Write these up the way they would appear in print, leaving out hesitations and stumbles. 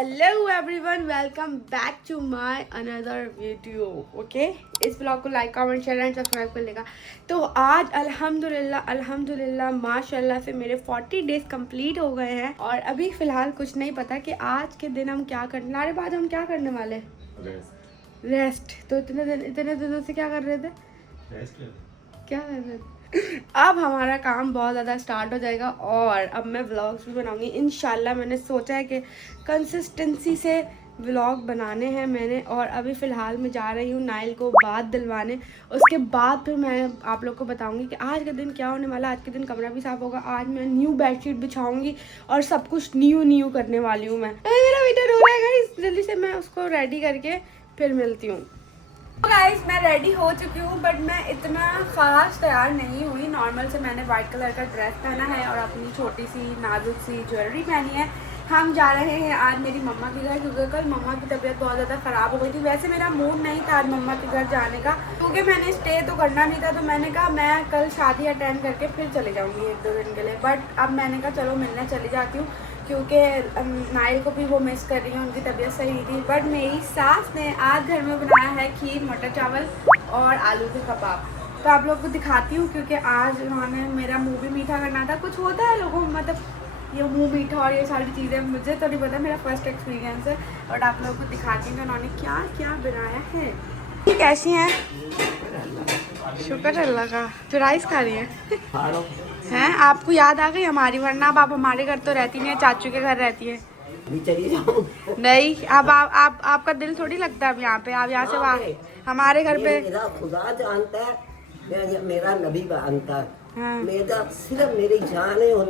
Hello everyone, welcome back to my another video. Okay, इस blog को like comment share and subscribe कर लेगा। तो आज अल्हम्दुलिल्लाह माशाल्लाह से मेरे 40 डेज कंप्लीट हो गए हैं और अभी फ़िलहाल कुछ नहीं पता कि आज के दिन हम क्या करने वाले। बाद हम क्या करने वाले? रेस्ट। तो इतने दिनों से क्या कर रहे थे? क्या कर रहे थे? अब हमारा काम बहुत ज़्यादा स्टार्ट हो जाएगा और अब मैं व्लॉग्स भी बनाऊंगी इंशाल्लाह। मैंने सोचा है कि कंसिस्टेंसी से व्लॉग बनाने हैं मैंने। और अभी फ़िलहाल मैं जा रही हूँ नाइल को बात दिलवाने। उसके बाद फिर मैं आप लोग को बताऊंगी कि आज के दिन क्या होने वाला है। आज के दिन कमरा भी साफ़ होगा। आज मैं न्यू बेडशीट बिछाऊंगी और सब कुछ न्यू करने वाली हूँ मैं। मेरा बेटा रो रहा है गाइस, जल्दी से मैं उसको रेडी करके फिर मिलती हूँ। गाइस मैं रेडी हो चुकी हूँ बट मैं इतना ख़ास तैयार नहीं हुई। नॉर्मल से मैंने वाइट कलर का ड्रेस पहना है और अपनी छोटी सी नाजुक सी ज्वेलरी पहनी है। हम जा रहे हैं आज मेरी मम्मा के घर क्योंकि कल मम्मा की तबीयत बहुत ज़्यादा ख़राब हो गई थी। वैसे मेरा मूड नहीं था आज मम्मा के घर जाने का क्योंकि मैंने स्टे तो करना नहीं था। तो मैंने कहा मैं कल शादी अटेंड करके फिर चले जाऊँगी 1-2 दिन के लिए। बट अब मैंने कहा चलो मिलने चली जाती हूँ क्योंकि नाइल को भी वो मिस कर रही है, उनकी तबीयत सही नहीं थी। बट मेरी सास ने आज घर में बनाया है खीर, मटर चावल और आलू के कबाब। तो आप लोग को दिखाती हूँ क्योंकि आज उन्होंने मेरा मुंह भी मीठा करना था। कुछ होता है लोगों मतलब ये मुंह मीठा और ये सारी चीज़ें मुझे तो नहीं पता, मेरा फर्स्ट एक्सपीरियंस है। और आप लोगों को दिखाती हूँ कि उन्होंने क्या क्या बनाया है। कैसी हैं? शुक्र अल्लाह का। तो राइस खा रही हैं? आपको याद आ गई हमारी, वरना अब आप हमारे घर तो रहती नहीं है, चाचू के घर रहती है। नहीं, अब आप आपका दिल थोड़ी लगता है अब यहाँ पे। आप यहाँ से वहाँ हमारे घर पे। मेरा खुदा जानता है, मेरा नबी जानता है। हाँ। मेरा सिर्फ मेरी जान है और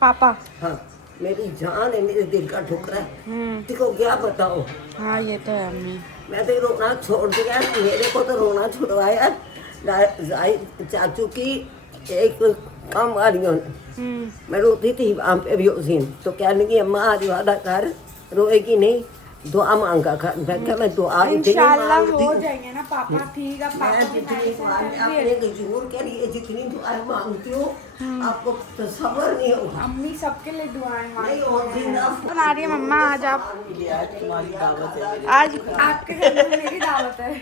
पापा। हाँ, मेरी जान है, मेरे दिल का ठुकरा है। देखो क्या बताओ। हाँ ये तो है अम्मी। मैं तो रोना छोड़ दिया, मेरे को तो रोना छुड़वाया चाचू की एक काम वालियों ने। मैं रोती थी वहाँ पे भी उस दिन, तो कहने की अम्मा आज वादा कर, रोएगी नहीं, दुआ मांगा कर। मैं क्या मैं दुआ इंशाल्लाह हो जाएंगे ना पापा। ठीक है पापा अपने जोर के लिए जितनी दुआएं मांगती हूँ आपको तसव्वुर नहीं होगा। अम्मी सबके लिए दुआएं नहीं होती ना। बना रही है मम्मा आज आप। आज आपके घर में मेरी दावत है,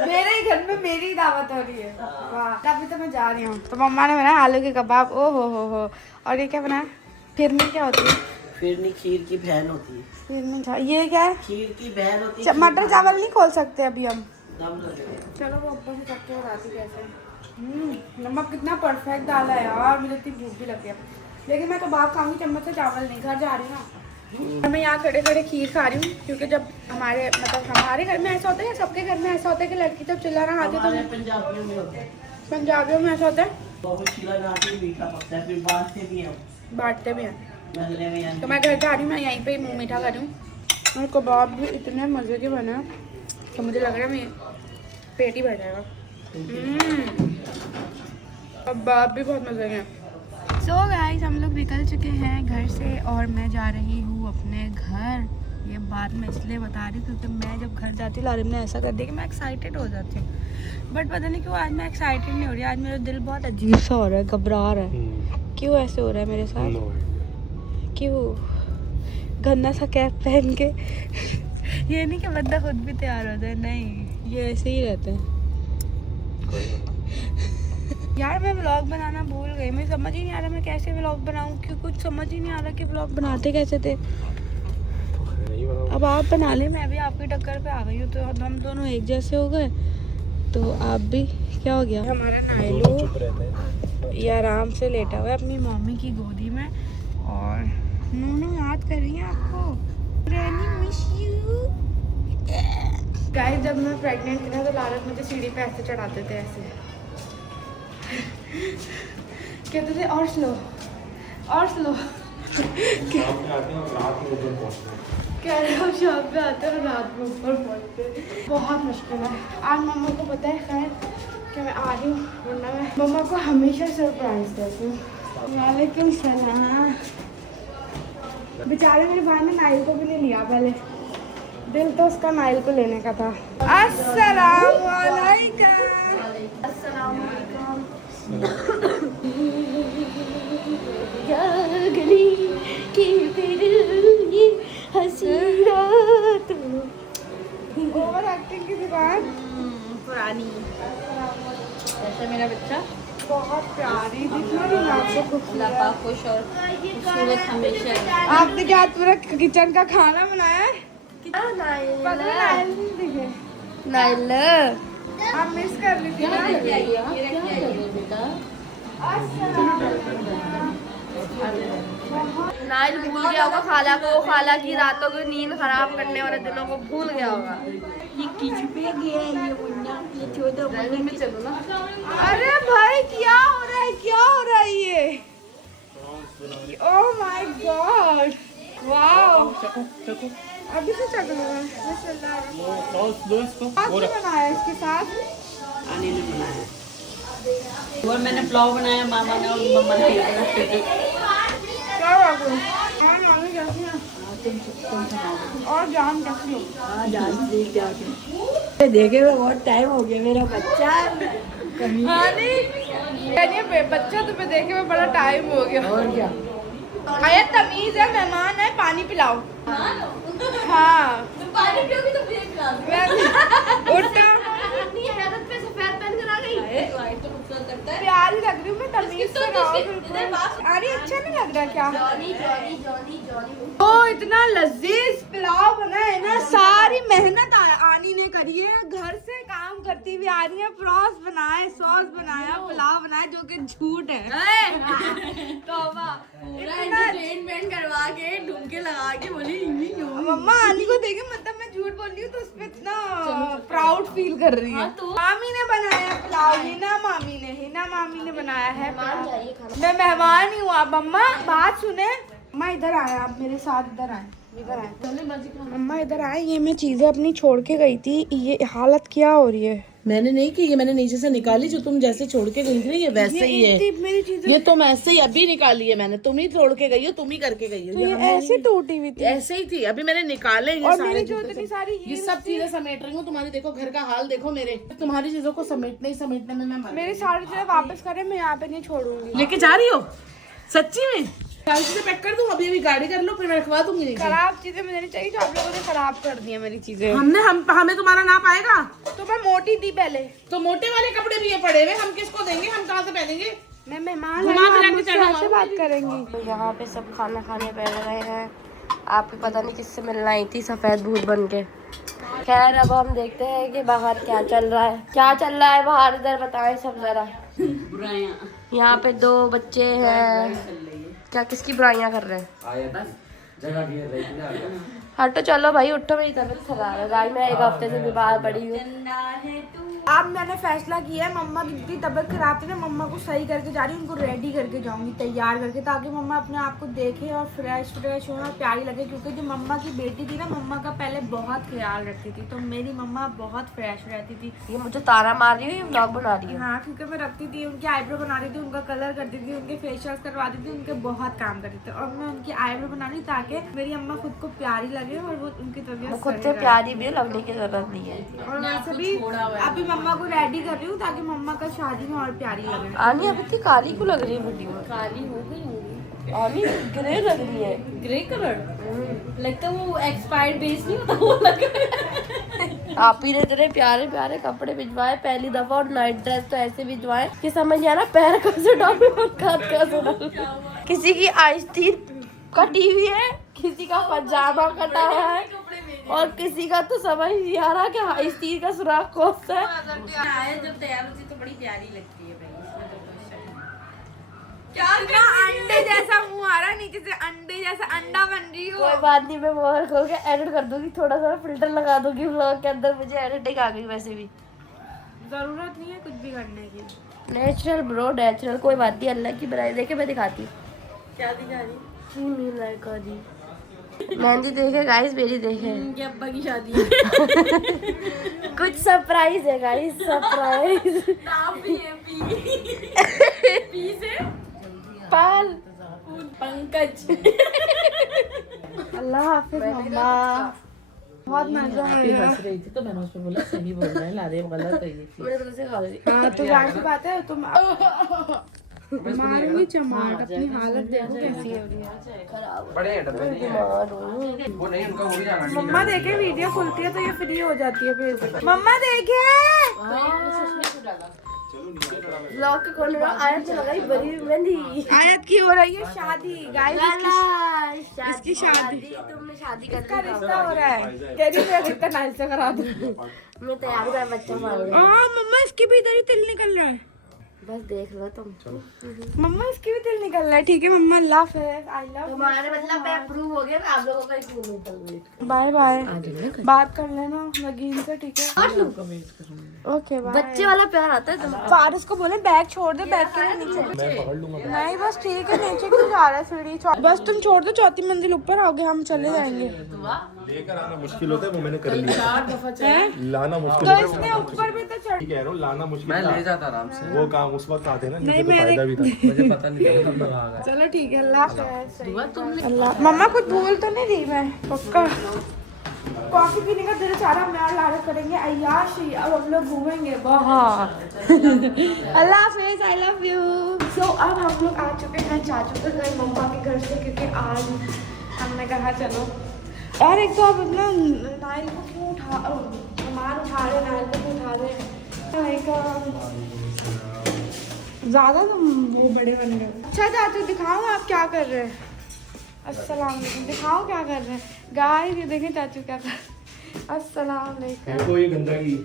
मेरे ही घर में मेरी दावत हो रही है। वाह, अभी तो मैं जा रही हूँ। तो मम्मा ने बनाया आलू के कबाब। ओ हो। और ये क्या बनाया? फिरनी क्या होती है? फिरनी खीर की बहन होती है। फिरनी ये क्या है? खीर की बहन होती है। मटर चावल नहीं खोल सकते अभी हम? चलो वो ऊपर से सबके बताती कैसे। नमक कितना परफेक्ट डाला है यार, मुझे इतनी भूख भी लग गया। लेकिन मैं कबाब खाऊंगी, चम्मच से चावल नहीं। घर जा रही हूँ ना, मैं यहाँ खड़े खड़े खीर खा रही हूँ क्योंकि जब हमारे घर में ऐसा होता है, सबके घर में ऐसा होता है कि लड़की जब चिल्लाना आती है तो पंजाबियों में होता है। पंजाबियों में ऐसा होता है, बांटते भी हैं। तो मैं घर जा रही हूँ, मैं यहीं पे मुँह मीठा कर रही हूँ। और कबाब भी इतने मज़े के बने हैं तो मुझे लग रहा है मेरा पेट ही भर जाएगा। कबाब भी बहुत मज़े के हैं। सो गाइस हम लोग निकल चुके हैं घर से और मैं जा रही हूँ अपने घर। ये बात मैं इसलिए बता रही हूँ क्योंकि मैं जब घर जाती हूँ लालिम ने ऐसा कर दिया कि मैं एक्साइटेड हो जाती हूँ। बट पता नहीं क्यों आज मैं एक्साइटेड नहीं हो रही। आज मेरा दिल बहुत अजीब सा हो रहा है, घबरा रहा है। क्यों ऐसे हो रहा है मेरे साथ? क्यों गंदा सा कैप पहन के? ये नहीं कि बंदा खुद भी तैयार हो जाए, नहीं, ये ऐसे ही रहता है। यार मैं व्लॉग बनाना भूल गई, मुझे समझ ही नहीं आ रहा मैं कैसे व्लॉग बनाऊं। क्यों कुछ समझ ही नहीं आ रहा कि व्लॉग बनाते कैसे थे। अब आप बना ले, मैं भी आपकी टक्कर पे आ गई हूँ तो अब हम दोनों एक जैसे हो गए। तो आप भी क्या हो गया? हमारा नाइलो ये आराम से लेटा हुआ है अपनी मम्मी की गोदी में और नूनू याद कर रही है आपको। Miss you guys. जब मैं प्रेग्नेंट थी ना तो लारक मुझे सीढ़ी पे ऐसे चढ़ाते थे, ऐसे कहते थे और स्लो कह रहे हो शाम पे आते हैं रात में ऊपर पहुँचते। बहुत मुश्किल है। आज मम्मा को पता है खैर कि मैं आ रही हूँ, वरना मैं मम्मा को हमेशा सरप्राइज देती हूँ। वालेकुम सलाम। बेचारे मेरे भाई ने नाइल को भी नहीं लिया, पहले दिल तो उसका नाइल को लेने का था। अस्सलाम वालेकुम। गली की फिर ये हंसी की दुकान पुरानी ऐसा मेरा बच्चा बहुत प्यारी दिखना नहीं आपको खूबसूरत। लापा खुश और खूबसूरत हमेशा। आपने क्या आज पूरा किचन का खाना बनाया है? पता नाइल नहीं दिखे। नाइल आप मिस कर ली थी ना? नाइल भूल गया होगा खाला को, खाला की रातों की नींद खराब करने वाले दिनों को भूल गया होगा। ये किस पे गया ये मुन्ना, ये छोटा ड्राइविंग में चलो ना। अरे भाई क्या हो रहा है, क्या हो रहा है ये? Oh my God, wow. अभी से चल रहा है माशाल्लाह। क्या बनाया इसके साथ? आने ने बनाया और मैंने पुलाव बनाया, मामा ने और मम्मा ने क्या बात है? और मामी कैसी हैं? और जान कैसी हो? देखे हुए बहुत टाइम हो गया मेरा बच्चा। बच्चा तुम्हें देखे हुए बड़ा टाइम हो गया। और क्या अरे तमीज है, मेहमान है, पानी पिलाओ। हाँ पानी पियोगी तो फिर उठा प्यारी लग रही हूँ मैं, तमीज से रहो बिल्कुल। अरे अच्छा नहीं लग रहा क्या? ओ इतना लजीज पुलाव बना है ना, सारी मेहनत आनी ने करी है। घर से काम करती हुई आ रही है, प्रॉस बनाए, सॉस बनाया, पुलाव बनाया, जो कि झूठ है। करवा के डुमके लगा के बोली मम्मा आनी को देखे मतलब मैं झूठ बोल रही हूँ तो उस पे इतना प्राउड फील कर रही है। मामी ने बनाया पुलाव, हिना मामी ने बनाया है। मैं मेहमान ही हूँ। आप मम्मा बात सुने, मम्मा इधर आए, आप मेरे साथ इधर आए। मम्मा इधर आए, ये मैं चीजें अपनी छोड़ के गई थी, ये हालत क्या हो रही है? मैंने नहीं की, ये मैंने नीचे से निकाली, जो तुम जैसे छोड़ के गई थी ना ये वैसे ही है। मेरी चीजें ये तुम ऐसे ही अभी निकाली है मैंने, तुम ही तोड़ के गई हो, तुम ही करके गई हो। ये ऐसे टूटी हुई थी ऐसे ही थी, अभी मैंने निकाले ये और सारे मेरी जो जूते इतनी सब। सारी ये सब चीजें समेट रही हूँ। तुम्हारी देखो घर का हाल देखो मेरे, तुम्हारी चीजों को समेटने में मैं मर मेरी सारी चीजें वापस करें, मैं यहाँ पे नहीं छोड़ूंगी। लेके जा रही हो सच्ची में? सारी चीजें पैक कर दूं, अभी गाड़ी कर लो, फिर मैं रखवा दूंगी नीचे। खराब चीजें मुझे नहीं चाहिए, जो आप लोगों ने खराब कर दी है मेरी चीजें। हमें तुम्हारा नाप आएगा? तो मैं मोटी थी पहले, तो मोटे वाले कपड़े भी ये पड़े हुए, हम किसको देंगे? हम कहाँ से पहनेंगे? मैं मेहमान घुमा फिरा के चढ़ा से बात करेंगी। यहाँ पे सब खाना खाने बैठ गए हैं। आपको पता नहीं किससे मिलना आई थी सफेद भूत बन के। खैर अब हम देखते हैं कि बाहर क्या चल रहा है, बाहर इधर बताएं सब जरा। यहाँ पे 2 बच्चे हैं, क्या किसकी बुराइयां कर रहे हैं? हटो चलो भाई, उठो, मेरी तबीयत खराब है भाई, मैं 1 हफ्ते से बीमार पड़ी हूँ। अब मैंने फैसला किया है, मम्मा की इतनी तबीयत खराब थी ना, मम्मा को सही करके जा रही हूँ, उनको रेडी करके जाऊंगी, तैयार करके, ताकि मम्मा अपने आप को देखे और फ्रेश हो और प्यारी लगे। क्योंकि जो मम्मा की बेटी थी ना, मम्मा का पहले बहुत ख्याल रखती थी, तो मेरी मम्मा बहुत फ्रेश रहती थी। ये मुझे तारा मार रही है, ये व्लॉग बना रही है। हाँ क्योंकि मैं रखती थी, उनकी आईब्रो बनाती थी, उनका कलर करती थी, उनके फेशियल्स करवाती थी, उनके बहुत काम करती थी, और मैं उनकी आईब्रो बना रही ताकि मेरी अम्मा खुद को प्यारी लगे और वो उनकी तबीयत खुद से प्यारी भी लगने की जरूरत नहीं है। और वैसे भी अभी मम्मा को रेडी कर रही हूँ ताकि मम्मा का शादी में और प्यारी लगे। आनी अब इतनी काली क्यों लग रही है वीडियो में? काली हो गई होगी आनी, ग्रे लग रही है। ग्रे कलर लगता है वो एक्सपायर्ड बेस नहीं होता वो लग रहा है। आप ही ने इतने प्यारे प्यारे कपड़े भिजवाए पहली दफा, और नाइट ड्रेस तो ऐसे भिजवाए कि समझ नहीं आ रहा पैर कैसे डालूं और हाथ कैसे डालूं। किसी की आइस्तीन कटी हुई है, किसी का पजामा कटा हुआ है, और किसी का तो समझ नहीं आ रहा कि आइस्तीन का सुराख कौन सा है। जब तैयार होती तो बड़ी प्यारी लगती है भाई, क्या अंडे जैसा मुंह आ रहा है, नीचे से अंडे जैसा अंडा बन रही हो। कोई बात नहीं, मैं मोबाइल खोल के एडिट कर दूंगी, थोड़ा सा फिल्टर लगा दूंगी व्लॉग के अंदर, मुझे एडिटिंग आ गई। वैसे भी जरूरत नहीं है कुछ भी करने की, नेचुरल ब्रो नेचुरल। कोई बात नहीं, अल्लाह की बनाई। देखे मैं दिखाती क्या दिखा रही? मेहंदी देखे गाइस, मेरी देखे उनके अब्बा की शादी कुछ सरप्राइज है गाइस, सरप्राइज। पाल पंकज। अल्लाह हाफिज मम्मा, बहुत मजा आया। हंस रही थी तो मैंने उसको बोला सही बोल रहा है, ला रहे गलत है ये चीज। मेरे पता से खा रही। हाँ तो जाहिर सी बात है तुम मारूंगी चमाट, अपनी हालत देखो कैसी हो रही है। बड़े हैं डब्बे नहीं है। वो नहीं उनका हो भी जाना है। मम्मा देखे वीडियो खुलती है तो ये फ्री हो जाती है फिर से। मम्मा देखे ब्लॉग के कॉर्नर में आयत से लगाई बड़ी मेहंदी। आयत की हो रही है शादी गाइस, इसकी शादी, तुमने शादी कर इसका रिश्ता हो रहा है। कह रही मेरा रिश्ता नाइल से करा दो। मैं तैयार कर बच्चा मार मम्मा इसकी भी इधर ही तिल निकल रहा है। बस देख लो तुम। मम्मा इसकी भी तिल निकल रहा है। ठीक है मम्मा, अल्लाह हाफ़िज़, आई लव। तुम्हारे मतलब मैं अप्रूव हो गया ना, आप लोगों का ही फूल निकल बाय बाय, बात कर लेना नगीन से, ठीक है? Okay bye. बच्चे वाला प्यार आता है तुम। फारिस को बोले बैग छोड़ दे, बैग के लिए नीचे। मैं पकड़ लूंगा। नहीं बस ठीक है, नीचे क्यों जा रहा है सीढ़ी? बस तुम छोड़ दो, चौथी मंजिल ऊपर आओगे, हम चले जाएंगे। लेकर आना मुश्किल होता है, वो मैंने कर लिया। लाना मुश्किल तो होता है। इसने ऊपर भी तो चढ़। ठीक कह रहा हूँ, लाना मुश्किल मैं था। ले जाता आराम से। वो काम उस वक्त आते ना, नहीं, जिससे तो मैंने- फायदा भी था। मुझे पता नहीं चला कब लगा गया। चलो ठीक है, अल्लाह हाफ़िज़। अल्लाह, मम्मा कुछ भूल तो नहीं रही मैं? पक्का कॉफी पीने का दिल चाह रहा, मैं लारा करेंगे अय्याशी। अब हम लोग घूमेंगे बहुत। अल्लाह हाफ़िज़, आई लव यू। सो अब हम लोग आ चुके हैं चाचू के घर, मम्मा के घर से, क्योंकि आज हमने कहा चलो। और एक तो अब ना नाइल को क्यों सामान उठा रहे, नाइल को क्यों उठा रहे, ज़्यादा तुम वो बड़े बन गए। अच्छा चाचू दिखाओ आप क्या कर रहे हैं। अस्सलाम वालेकुम, दिखाओ क्या कर रहे हैं गाइस, ये देखें चाचू क्या कर रहे हैं। अस्सलाम वालेकुम। को ये गंदगी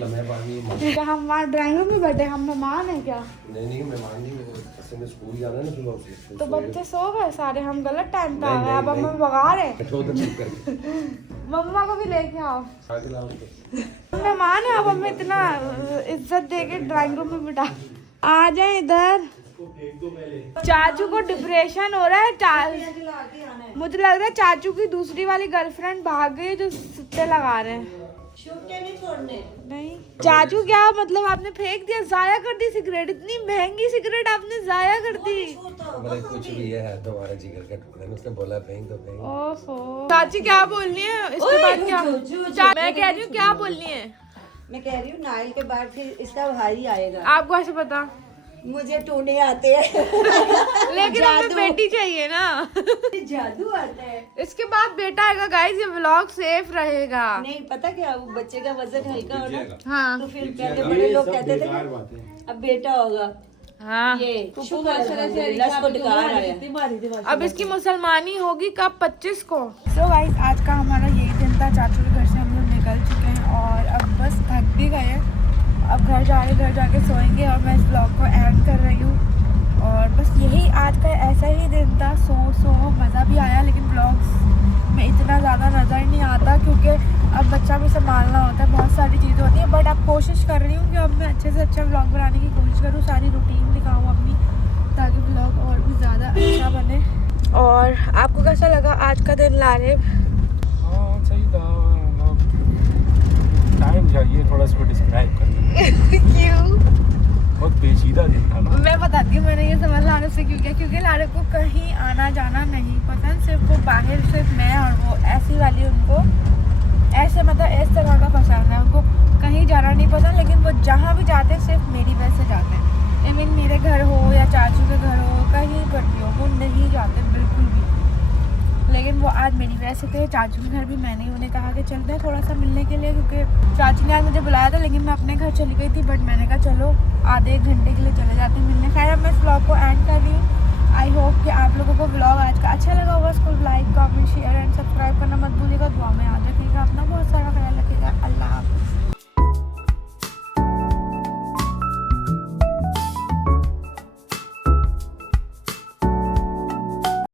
लम्हे पानी। क्या हम वहाँ ड्राइंग रूम में बैठे, हम मेहमान हैं क्या? नहीं मेहमान नहीं, मैं स्कूल जाना है ना सुबह से। तो बच्चे सो गए सारे, हम गलत टाइम पे आ गए, अब हमें भगा रहे। मम्मा को भी लेके आओ, हम मेहमान है, अब हमें इतना इज्जत दे के ड्राइंग रूम में बिठा। आ जाए इधर। चाचू को डिप्रेशन हो रहा है। मुझे लग रहा है चाचू की दूसरी वाली गर्लफ्रेंड भाग गई है, जो सुट्टे लगा रहे हैं। नहीं चाचू, क्या मतलब आपने फेंक दिया, जाया कर दी सिगरेट? इतनी महंगी सिगरेट आपने जाया कर दी। कुछ भी है तुम्हारा जिगर का टुकड़ा, उसने बोला फेंक दो फेंक। ओफो चाची, क्या बोलनी है इसके बाद? क्या मैं कह रही हूँ, क्या बोलनी है? मैं कह रही हूँ नाइल के बाद फिर इसका भाई आएगा। आपको ऐसे पता? मुझे टूने आते हैं। लेकिन हमें बेटी चाहिए ना। जादू आता है। इसके बाद बेटा आएगा गाइस, ये व्लॉग सेफ रहेगा। नहीं पता क्या, वो बच्चे का वजन हल्का हो ना, हाँ तो फिर पहले बड़े लोग कहते थे कि अब बेटा होगा। हाँ, ये शुक्र अल्हम्दुलिल्लाह, इसको डकार आया। अब इसकी मुसलमानी होगी कब? 25 को। सो गाइस, आज का हमारा यही दिन था। चाचू के घर से हम लोग निकल चुके हैं और अब बस थक भी गए हैं। अब घर जाके सोएंगे और मैं इस ब्लॉग को एंड कर रही हूँ। और बस यही आज का ऐसा ही दिन था। सो मज़ा भी आया, लेकिन ब्लॉग्स में इतना ज़्यादा नज़र नहीं आता, क्योंकि अब बच्चा भी संभालना होता है, बहुत सारी चीज़ें होती हैं। बट अब कोशिश कर रही हूँ कि अब मैं अच्छे से अच्छा ब्लॉग बनाने की कोशिश करूँ, सारी रूटीन दिखाऊँ अपनी, ताकि ब्लॉग और भी ज़्यादा अच्छा बने। और आपको कैसा लगा आज का दिन लारेब? हाँ सही था, टाइम चाहिए थोड़ा इसको डिस्क्राइब करने में। क्यों? बहुत पेचीदा दिन था ना। मैं बताती हूँ, मैंने ये समझ लारे से क्यों किया, क्योंकि लारे को कहीं आना जाना नहीं पसंद, सिर्फ वो बाहर, सिर्फ मैं और वो ऐसी वाली, उनको ऐसे मतलब इस तरह का पसंद है, उनको कहीं जाना नहीं पसंद। लेकिन वो जहाँ भी जाते हैं सिर्फ मेरी वजह से जाते हैं। इवन मेरे घर हो या चाचू के घर हो, कहीं पर भी हो, वो नहीं जाते बिल्कुल भी। लेकिन वो आज मेरी वजह से थे। चाचू के घर भी मैंने उन्हें कहा कि चलते हैं थोड़ा सा मिलने के लिए, क्योंकि चाचू ने आज मुझे बुलाया था, लेकिन मैं अपने घर चली गई थी। बट मैंने कहा चलो आधे एक घंटे के लिए चले जाते हैं मिलने। खैर अब मैं इस व्लॉग को एंड कर रही हूँ। आई होप कि आप लोगों को व्लॉग आज का अच्छा लगा होगा। उसको like, comment, share and subscribe करना मत भूलिएगा।